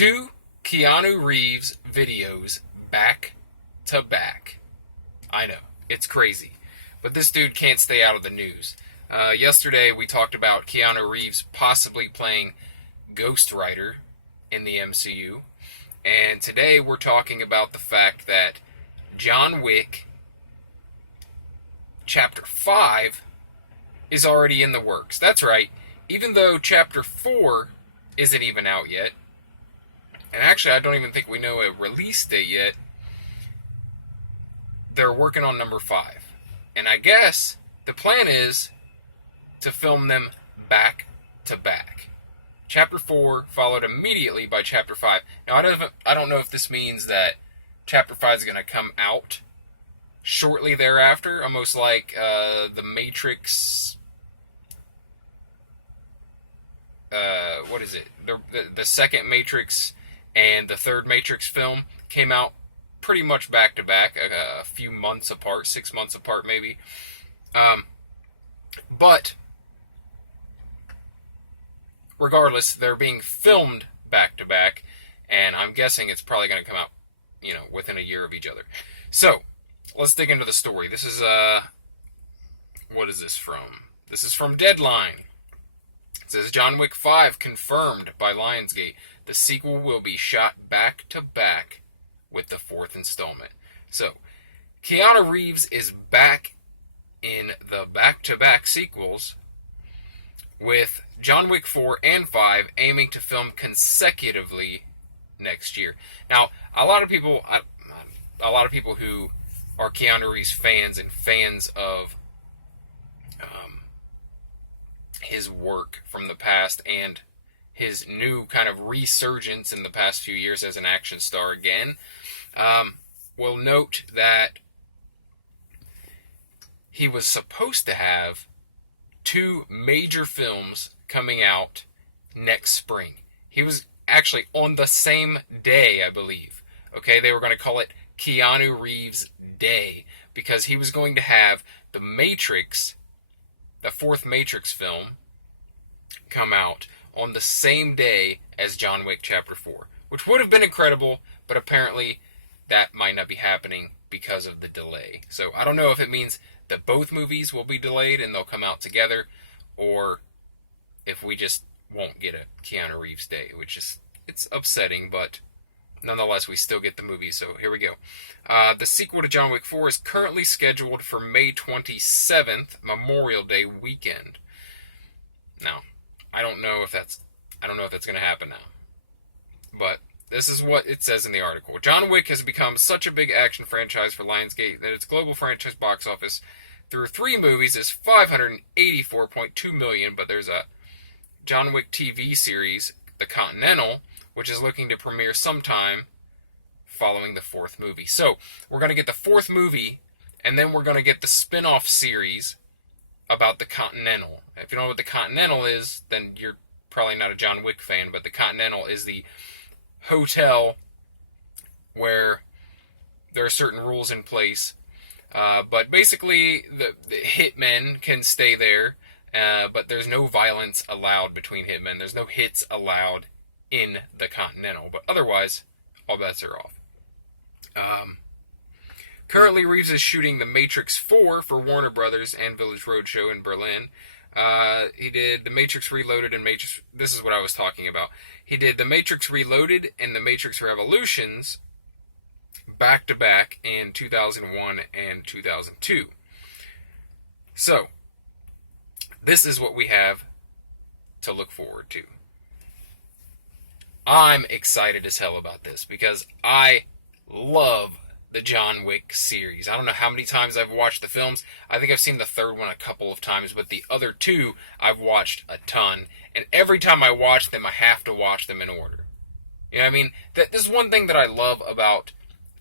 Two Keanu Reeves videos back to back. I know, it's crazy. But this dude can't stay out of the news. Yesterday we talked about Keanu Reeves possibly playing Ghost Rider in the MCU. And today we're talking about the fact that John Wick Chapter 5 is already in the works. That's right, even though Chapter 4 isn't even out yet. And actually, I don't even think we know a release date yet. They're working on number 5. And I guess the plan is to film them back to back. Chapter 4 followed immediately by Chapter 5. Now, I don't know if this means that Chapter 5 is going to come out shortly thereafter, almost like the Matrix. What is it? The second Matrix and the third Matrix film came out pretty much back to back, a few months apart, 6 months apart maybe. But regardless, they're being filmed back to back, and I'm guessing it's probably going to come out, within a year of each other. So, let's dig into the story. This is, what is this from? This is from Deadline. It says, John Wick 5 confirmed by Lionsgate. The sequel will be shot back to back with the 4th installment. So, Keanu Reeves is back in the back-to-back sequels, with John Wick 4 and 5 aiming to film consecutively next year. Now, a lot of people who are Keanu Reeves fans and fans of his work from the past and his new kind of resurgence in the past few years as an action star again, will note that he was supposed to have 2 major films coming out next spring. He was actually on the same day, I believe. Okay, they were going to call it Keanu Reeves Day, because he was going to have the Matrix, the 4th Matrix film, come out on the same day as John Wick Chapter 4, which would have been incredible, but apparently that might not be happening because of the delay. So I don't know if it means that both movies will be delayed and they'll come out together, or if we just won't get a Keanu Reeves Day, which is, it's upsetting, but nonetheless, we still get the movie, so here we go. The sequel to John Wick 4 is currently scheduled for May 27th, Memorial Day weekend. Now, I don't know if that's going to happen now. But this is what it says in the article. John Wick has become such a big action franchise for Lionsgate that its global franchise box office through 3 movies is $584.2 million, but there's a John Wick TV series, The Continental, which is looking to premiere sometime following the 4th movie. So, we're going to get the 4th movie, and then we're going to get the spin-off series about the Continental. If you don't know what the Continental is, then you're probably not a John Wick fan, but the Continental is the hotel where there are certain rules in place. But basically, the hitmen can stay there, but there's no violence allowed between hitmen. There's no hits allowed in the Continental, but otherwise, all bets are off. Currently, Reeves is shooting The Matrix 4 for Warner Brothers and Village Roadshow in Berlin. He did The Matrix Reloaded and Matrix... This is what I was talking about. He did The Matrix Reloaded and The Matrix Revolutions back-to-back in 2001 and 2002. So, this is what we have to look forward to. I'm excited as hell about this because I love the John Wick series. I don't know how many times I've watched the films. I think I've seen the 3rd one a couple of times, but the other 2 I've watched a ton. And every time I watch them, I have to watch them in order. You know what I mean? This is one thing that I love about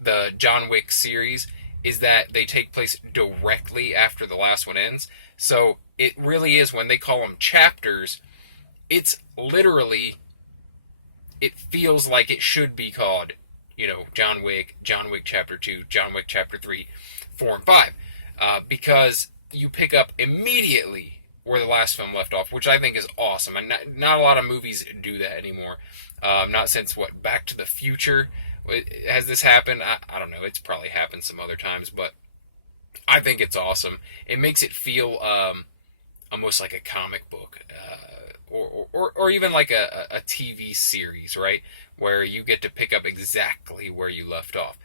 the John Wick series is that they take place directly after the last one ends. So it really is, when they call them chapters, it's literally, it feels like it should be called, John Wick Chapter 2, John Wick Chapter 3, 4, and 5. Because you pick up immediately where the last film left off, which I think is awesome. And not a lot of movies do that anymore. Not since, what, Back to the Future? Has this happened? I don't know. It's probably happened some other times, but I think it's awesome. It makes it feel almost like a comic book, or even like a TV series, right? Where you get to pick up exactly where you left off.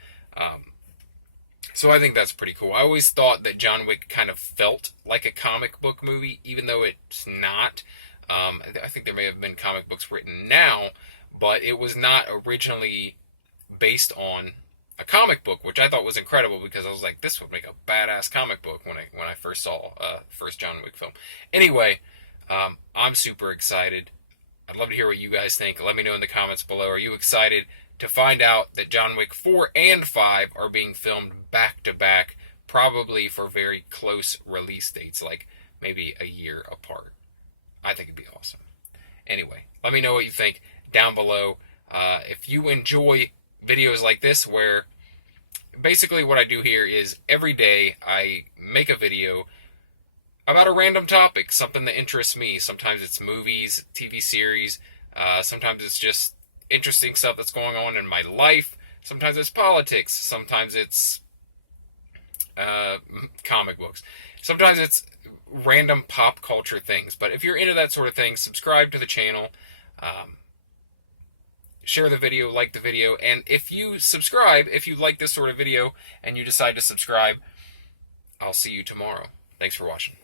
So I think that's pretty cool. I always thought that John Wick kind of felt like a comic book movie, even though it's not. I think there may have been comic books written now, but it was not originally based on a comic book, which I thought was incredible because I was like, this would make a badass comic book when I first saw first John Wick film. Anyway, I'm super excited. I'd love to hear what you guys think. Let me know in the comments below. Are you excited to find out that John Wick 4 and 5 are being filmed back to back, probably for very close release dates, like maybe a year apart? I think it'd be awesome. Anyway, let me know what you think down below. If you enjoy videos like this, where basically what I do here is every day I make a video about a random topic, something that interests me. Sometimes it's movies, TV series, sometimes it's just interesting stuff that's going on in my life, sometimes it's politics, sometimes it's comic books, sometimes it's random pop culture things. But if you're into that sort of thing, subscribe to the channel, share the video, like the video, and if you subscribe, if you like this sort of video and you decide to subscribe, I'll see you tomorrow. Thanks for watching.